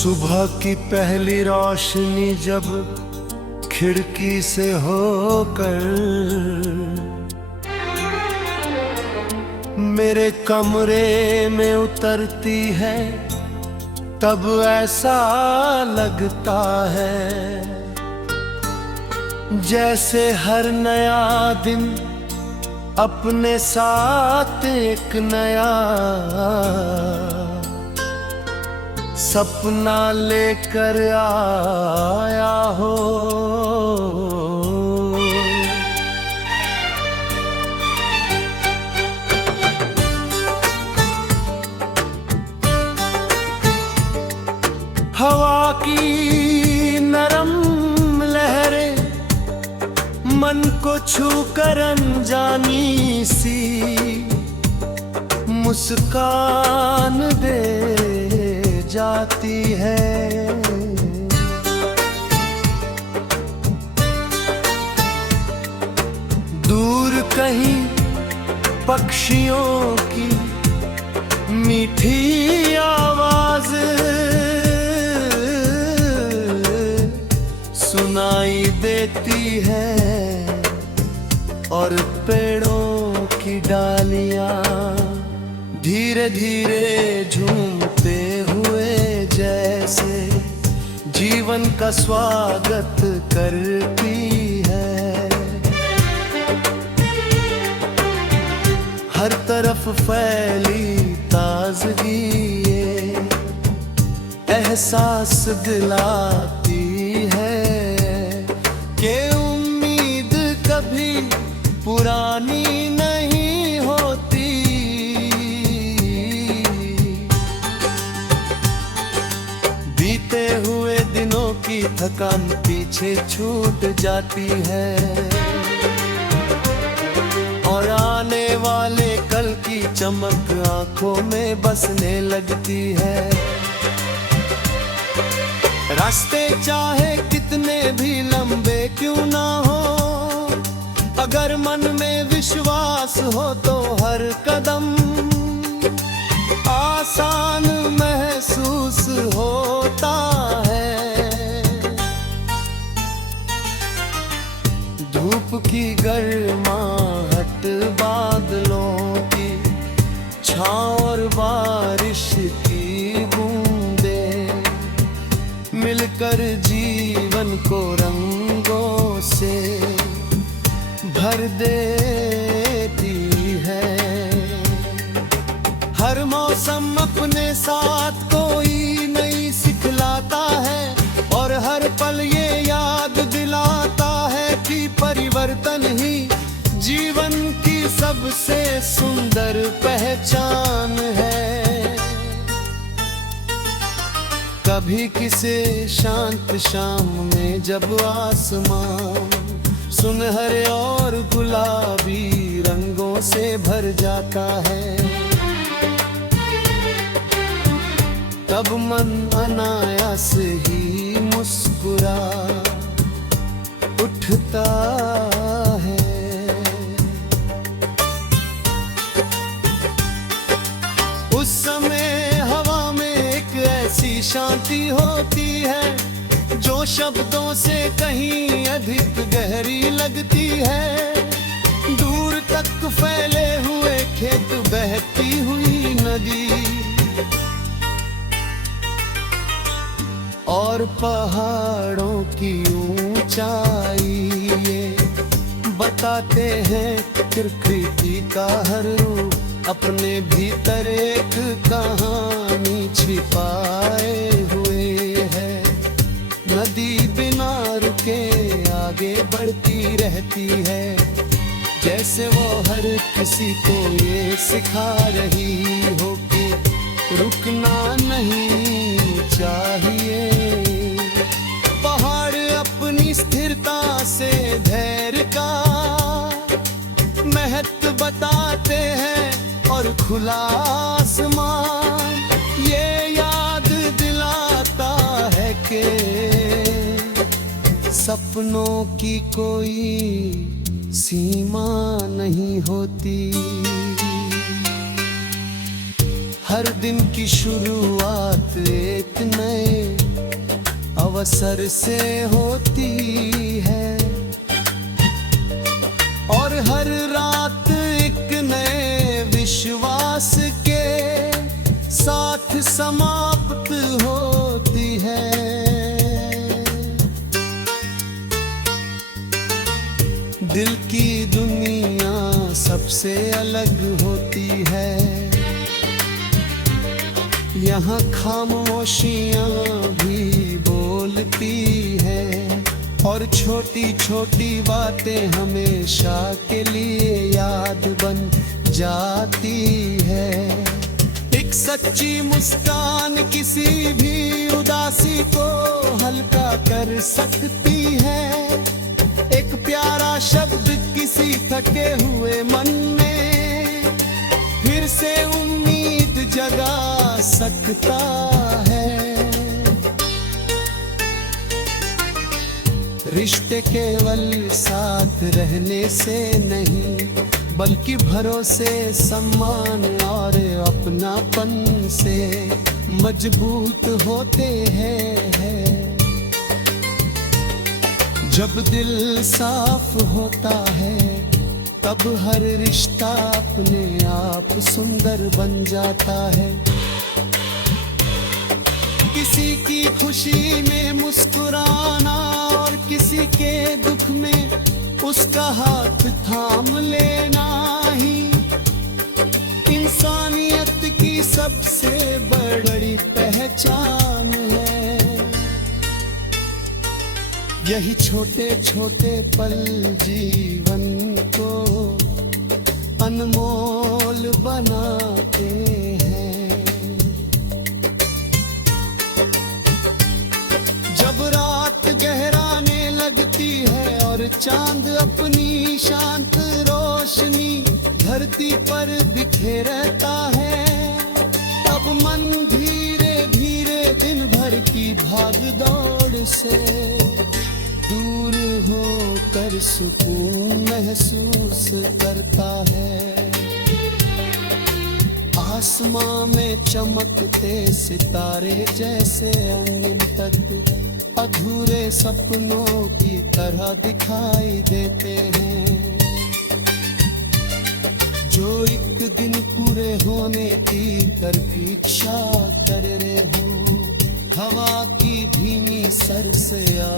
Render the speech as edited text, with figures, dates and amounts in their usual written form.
सुबह की पहली रोशनी जब खिड़की से होकर मेरे कमरे में उतरती है, तब ऐसा लगता है जैसे हर नया दिन अपने साथ एक नया सपना लेकर आया हो। हवा की नरम लहरें मन को छूकर अनजानी सी मुस्कान दे जाती है। दूर कहीं पक्षियों की मीठी आवाज सुनाई देती है और पेड़ों की डालियां धीरे धीरे झूमते हुए जैसे जीवन का स्वागत करती है। हर तरफ फैली ताजगी ये एहसास दिलाती है कि उम्मीद कभी पुरानी नहीं होती। बीते हुए दिनों की थकान पीछे छूट जाती है और आने वाले कल की चमक आंखों में बसने लगती है। रास्ते चाहे कितने भी लंबे क्यों ना हो, अगर मन में विश्वास हो तो हर कदम आसान महसूस होता है। धूप की गर्माहट, बादलों की छाँव और बारिश की बूंदें मिलकर जीवन को रंगों से भर देती है। हर मौसम अपने साथ कोई नई सिखलाता है और हर पल ये याद दिलाता है कि परिवर्तन ही जीवन की सबसे सुंदर पहचान है। कभी किसी शांत शाम में जब आसमान सुनहरे और गुलाबी रंगों से भर जाता है, तब मन अनायास ही मुस्कुरा उठता है। उस समय हवा में एक ऐसी शांति होती है जो शब्दों से कहीं अधिक गहरी लगती है। दूर तक फैले हुए खेत, बहती हुई नदी और पहाड़ों की ऊंचाई ये बताते हैं प्रकृति का हर रूप अपने भीतर एक कहानी छिपाए हुए है। नदी बिना रुके आगे बढ़ती रहती है, जैसे वो हर किसी को ये सिखा रही हो कि रुकना नहीं चाहिए। पहाड़ अपनी स्थिरता से धैर्य का महत्व बताते हैं और खुला आसमान ये याद दिलाता है कि सपनों की कोई सीमा नहीं होती। हर दिन की शुरुआत एक नए अवसर से होती है और हर रात एक नए विश्वास के साथ समाप्त होती है। दिल की दुनिया सबसे अलग होती है, यहाँ खामोशियाँ भी बोलती हैं और छोटी छोटी बातें हमेशा के लिए याद बन जाती है। एक सच्ची मुस्कान किसी भी उदासी को हल्का कर सकती है। एक प्यारा शब्द किसी थके हुए मन में फिर से उम्मीद जगा सकता है। रिश्ते केवल साथ रहने से नहीं बल्कि भरोसे, सम्मान और अपनापन से मजबूत होते हैं। जब दिल साफ होता है तब हर रिश्ता अपने आप सुंदर बन जाता है। किसी की खुशी में मुस्कुराना और किसी के दुख में उसका हाथ थाम लेना ही इंसानियत की सबसे बड़ी पहचान है। यही छोटे छोटे पल जीवन को अनमोल बनाते हैं। जब रात गहराने लगती है और चांद अपनी शांत रोशनी धरती पर बिखेरता है, तब मन धीरे धीरे दिन भर की भाग दौड़ से दूर होकर सुकून महसूस करता है। आसमां में चमकते सितारे जैसे अनंत अधूरे सपनों की तरह दिखाई देते हैं, जो एक दिन पूरे होने की प्रतीक्षा कर रहे हो। हवा की धीमी सर से आ